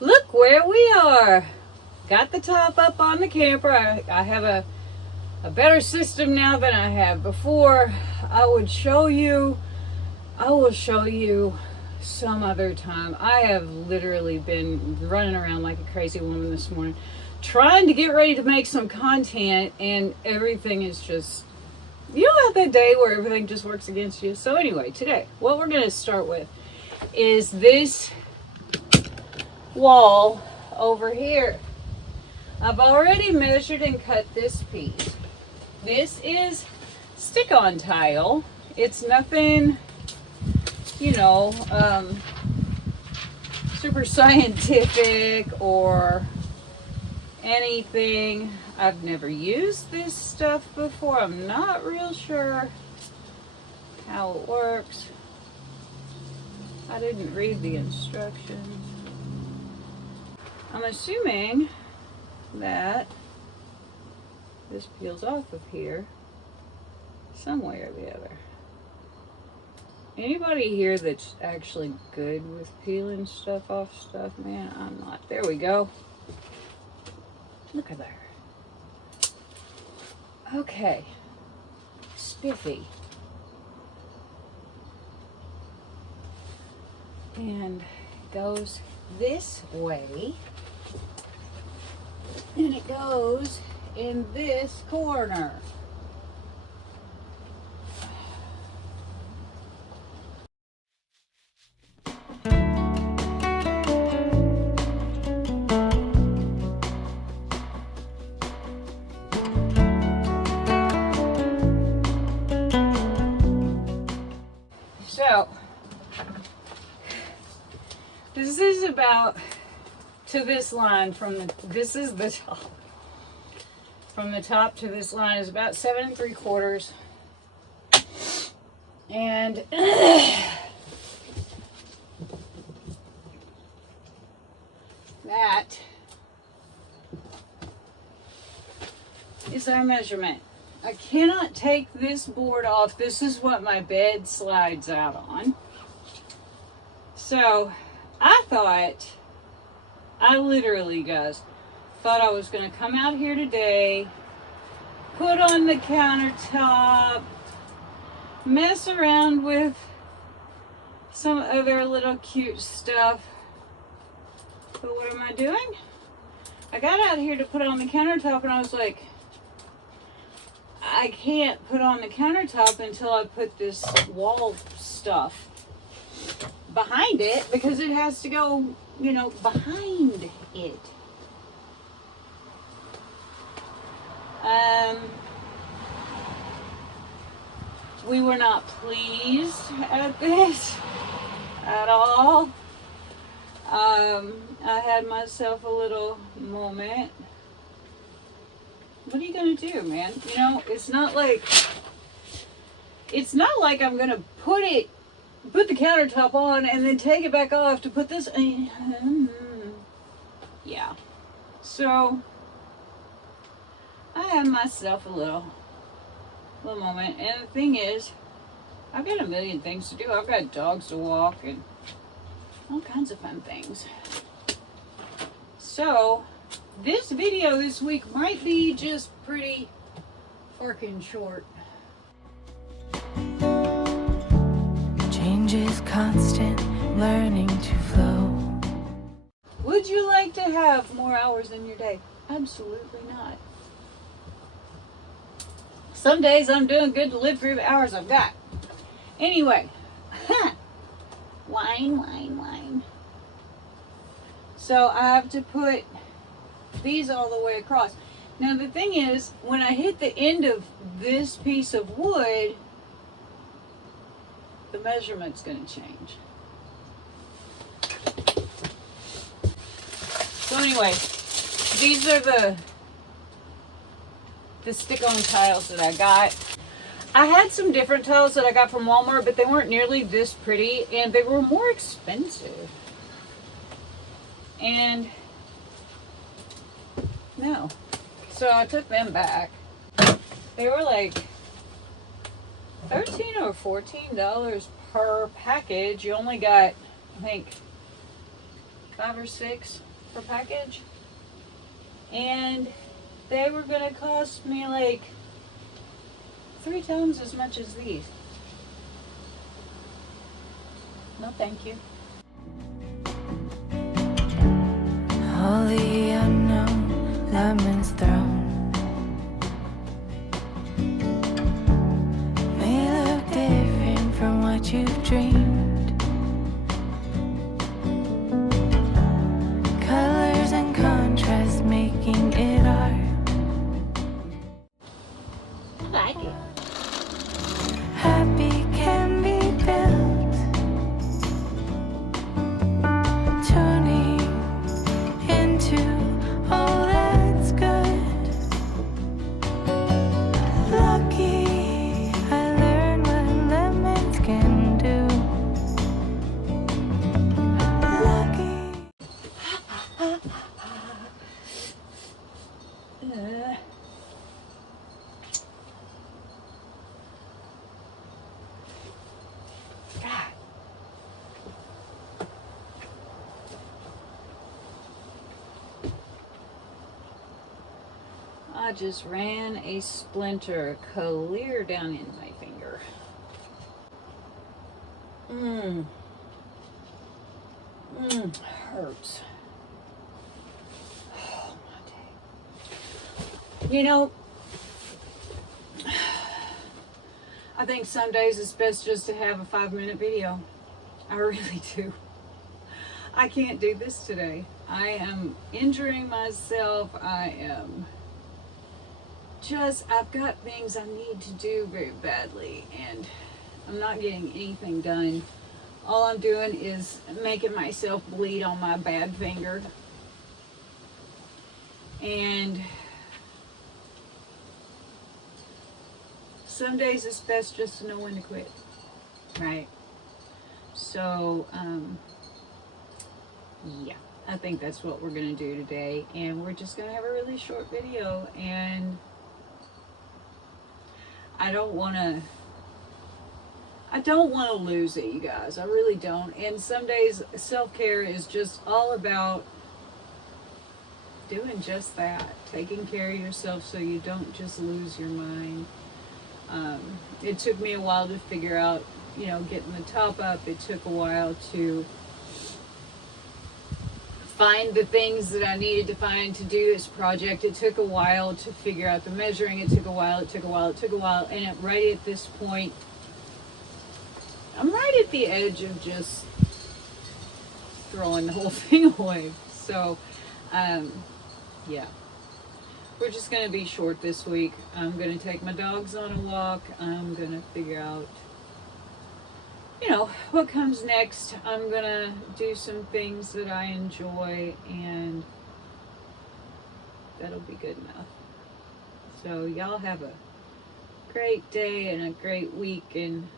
Look where we are. Got the top up on the camper. I have a better system now than I had before. I will show you some other time. I have literally been running around like a crazy woman this morning, trying to get ready to make some content, and everything is just, you know, have that day where everything just works against you. So anyway, today, what we're going to start with is this wall over here. I've already measured and cut this piece. This is stick-on tile. It's nothing, you know, super scientific or anything. I've never used this stuff before. I'm not real sure how it works. I didn't read the instructions. I'm assuming that this peels off of here some way or the other. Anybody here that's actually good with peeling stuff off stuff? Man, I'm not. There we go. Look at there. Okay. Spiffy. And it goes this way. And it goes in this corner. So, this is about to this line this is the top. From the top to this line is about 7 3/4. And that is our measurement. I cannot take this board off. This is what my bed slides out on. So I literally, guys, thought I was going to come out here today, put on the countertop, mess around with some other little cute stuff. But what am I doing? I got out here to put on the countertop and I was like, I can't put on the countertop until I put this wall stuff behind it, because it has to go, you know, behind it. We were not pleased at this at all. I had myself a little moment. What are you gonna do, man? You know, it's not like I'm gonna put the countertop on and then take it back off to put this. Yeah. So I had myself a little moment, and the thing is, I've got a million things to do. I've got dogs to walk and all kinds of fun things. So this video this week might be just pretty fucking short. Change is constant, learning to flow. Would you like to have more hours in your day? Absolutely not. Some days I'm doing good to live through the hours I've got. Anyway, wine. So I have to put these all the way across. Now the thing is, when I hit the end of this piece of wood, the measurement's going to change. So anyway, these are the stick-on tiles that I got. I had some different tiles that I got from Walmart, but they weren't nearly this pretty, and they were more expensive. And no. So I took them back. They were like $13 or $14 per package. You only got, I think, 5 or 6 per package. And they were gonna cost me like 3 times as much as these. No, thank you. All the unknown lemons thrown may look different from what you've dreamed. Colors and contrast making it art. I like it. Happy can be built, turning into all that's good. Lucky I learned what lemons can do. Lucky. God. I just ran a splinter clear down in my finger. Hurts. Oh, my day. You know, I think some days it's best just to have a 5-minute video. I really do. I can't do this today. I am injuring myself. I've got things I need to do very badly, and I'm not getting anything done. All I'm doing is making myself bleed on my bad finger. And some days it's best just to know when to quit, right? So, yeah, I think that's what we're going to do today. And we're just going to have a really short video. And I don't want to lose it, you guys. I really don't. And some days self-care is just all about doing just that. Taking care of yourself so you don't just lose your mind. It took me a while to figure out, you know, getting the top up. It took a while to find the things that I needed to find to do this project. It took a while to figure out the measuring. It took a while. And right at this point, I'm right at the edge of just throwing the whole thing away. So, yeah. We're just going to be short this week. I'm going to take my dogs on a walk. I'm going to figure out, you know, what comes next. I'm going to do some things that I enjoy, and that'll be good enough. So y'all have a great day and a great week, and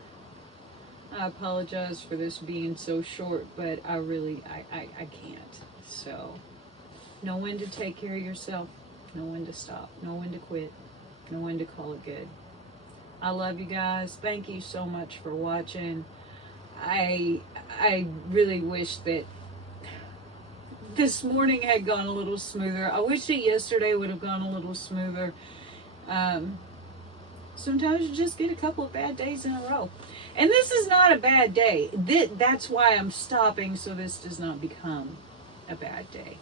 I apologize for this being so short, but I really, I can't. So know when to take care of yourself. Know when to stop, know when to quit, know when to call it good. I love you guys. Thank you so much for watching. I really wish that this morning had gone a little smoother. I wish that yesterday would have gone a little smoother. Sometimes you just get a couple of bad days in a row. And this is not a bad day. That's why I'm stopping, so this does not become a bad day.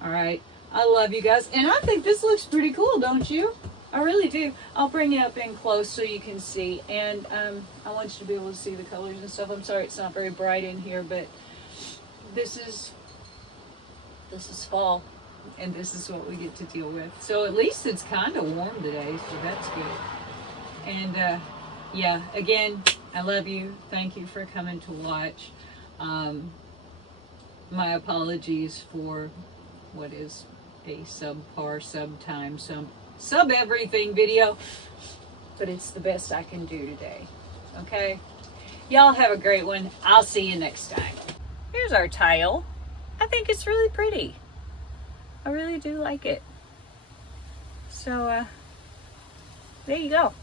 All right? I love you guys, and I think this looks pretty cool, don't you? I really do. I'll bring it up in close so you can see, and I want you to be able to see the colors and stuff. I'm sorry it's not very bright in here, but this is fall, and this is what we get to deal with. So at least it's kind of warm today, so that's good. And yeah, again, I love you. Thank you for coming to watch. My apologies for what is a subpar, sub everything video, but it's the best I can do today. Okay, y'all have a great one. I'll see you next time. Here's our tile. I think it's really pretty. I really do like it. So there you go.